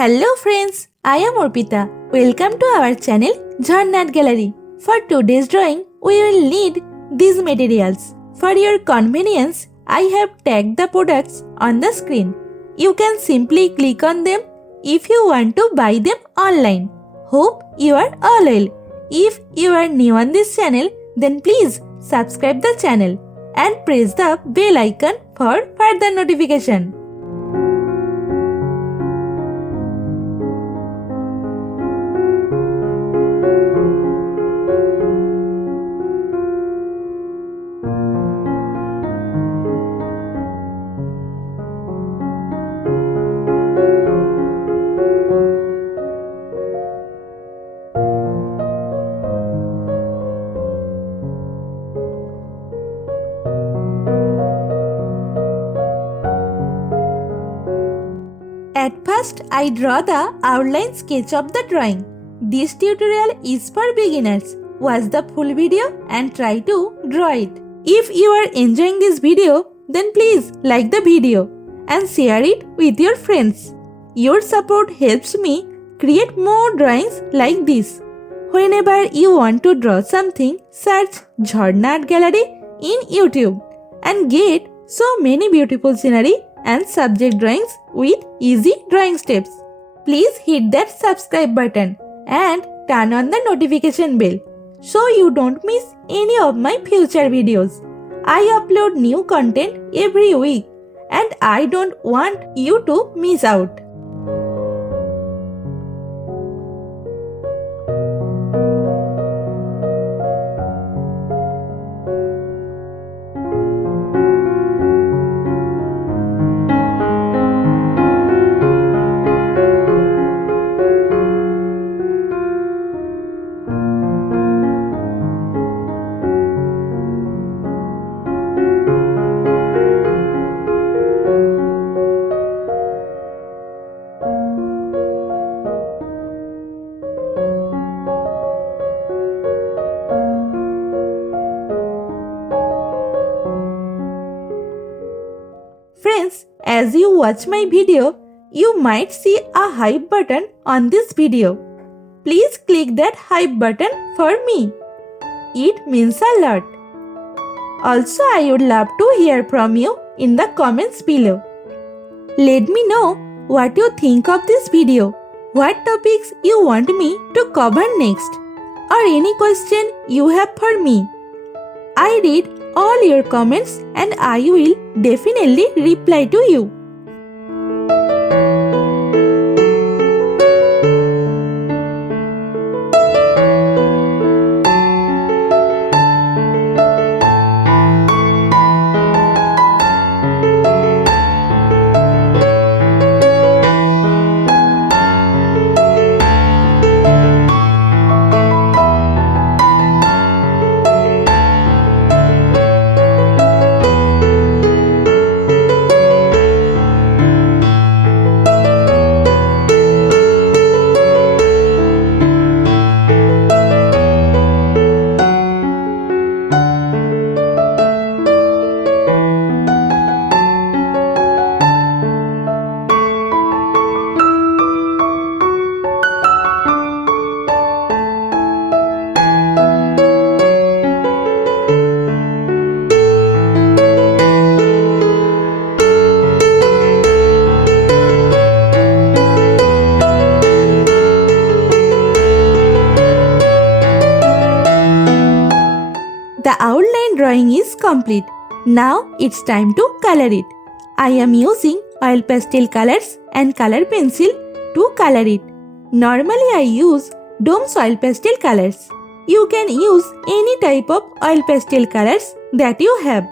Hello friends, I am Arpita. Welcome to our channel Jharna Gallery. For today's drawing, we will need these materials. For your convenience, I have tagged the products on the screen. You can simply click on them if you want to buy them online. Hope you are all well. If you are new on this channel, then please subscribe the channel and press the bell icon for further notification. At first, I draw the outline sketch of the drawing. This tutorial is for beginners. Watch the full video and try to draw it. If you are enjoying this video, then please like the video and share it with your friends. Your support helps me create more drawings like this. Whenever you want to draw something, search Jharna Gallery in YouTube and get so many beautiful scenery and subject drawings with easy drawing steps. Please hit that subscribe button and turn on the notification bell so you don't miss any of my future videos. I upload new content every week and I don't want you to miss out. Friends, as you watch my video, you might see a hype button on this video. Please click that hype button for me. It means a lot. Also, I would love to hear from you in the comments below. Let me know what you think of this video, what topics you want me to cover next, or any question you have for me. I read all your comments and I will definitely reply to you. The outline drawing is complete. Now it's time to color it. I am using oil pastel colors and color pencil to color it. Normally I use Dome's oil pastel colors. You can use any type of oil pastel colors that you have.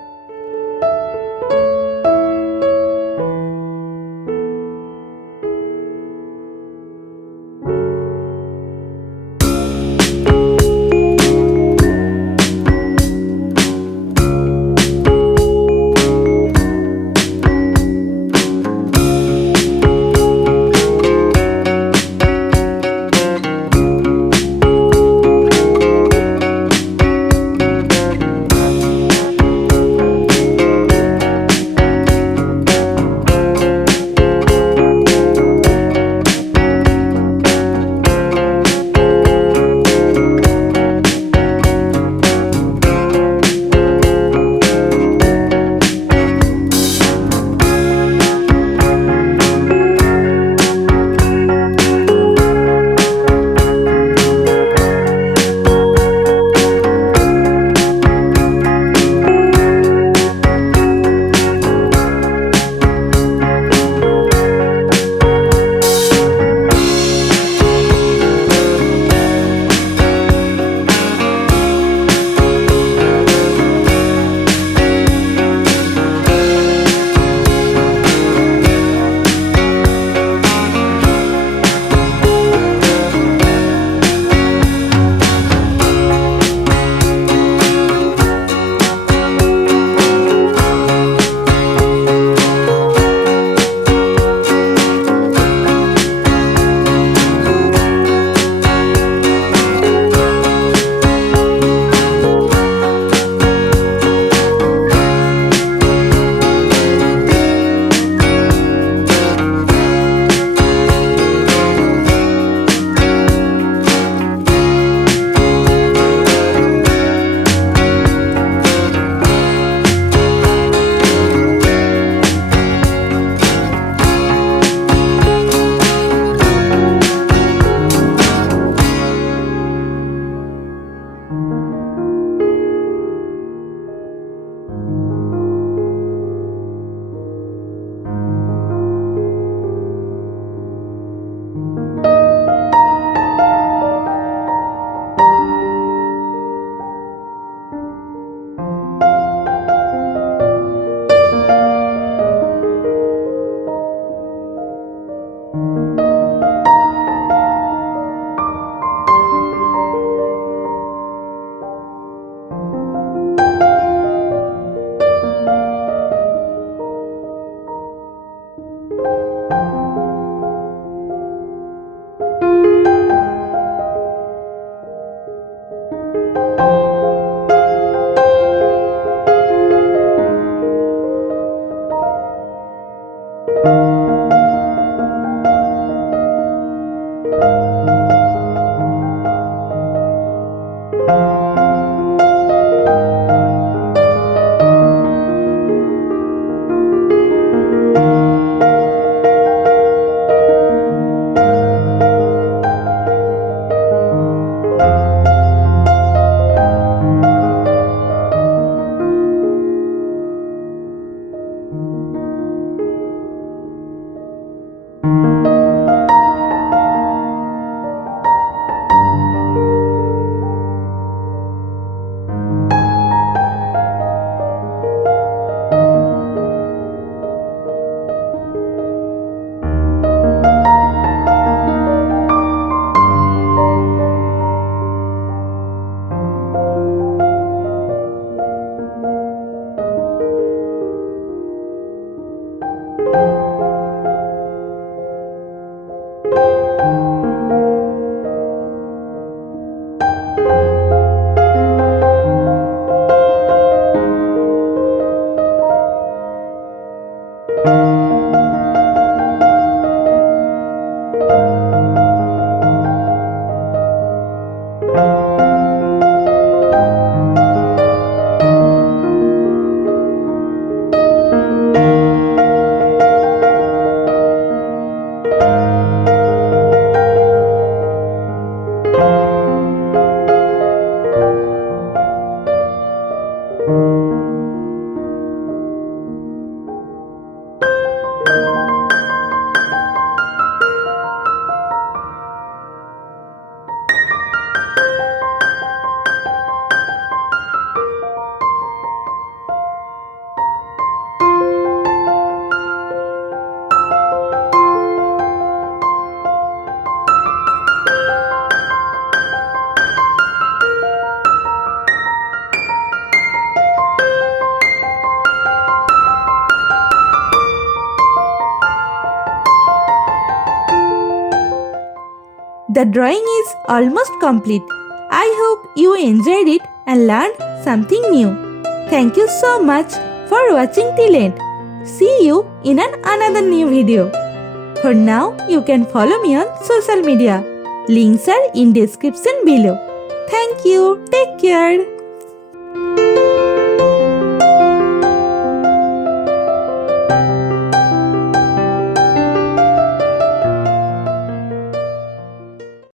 The drawing is almost complete. I hope you enjoyed it and learned something new. Thank you so much for watching till end. See you in another new video. For now, you can follow me on social media. Links are in description below. Thank you. Take care.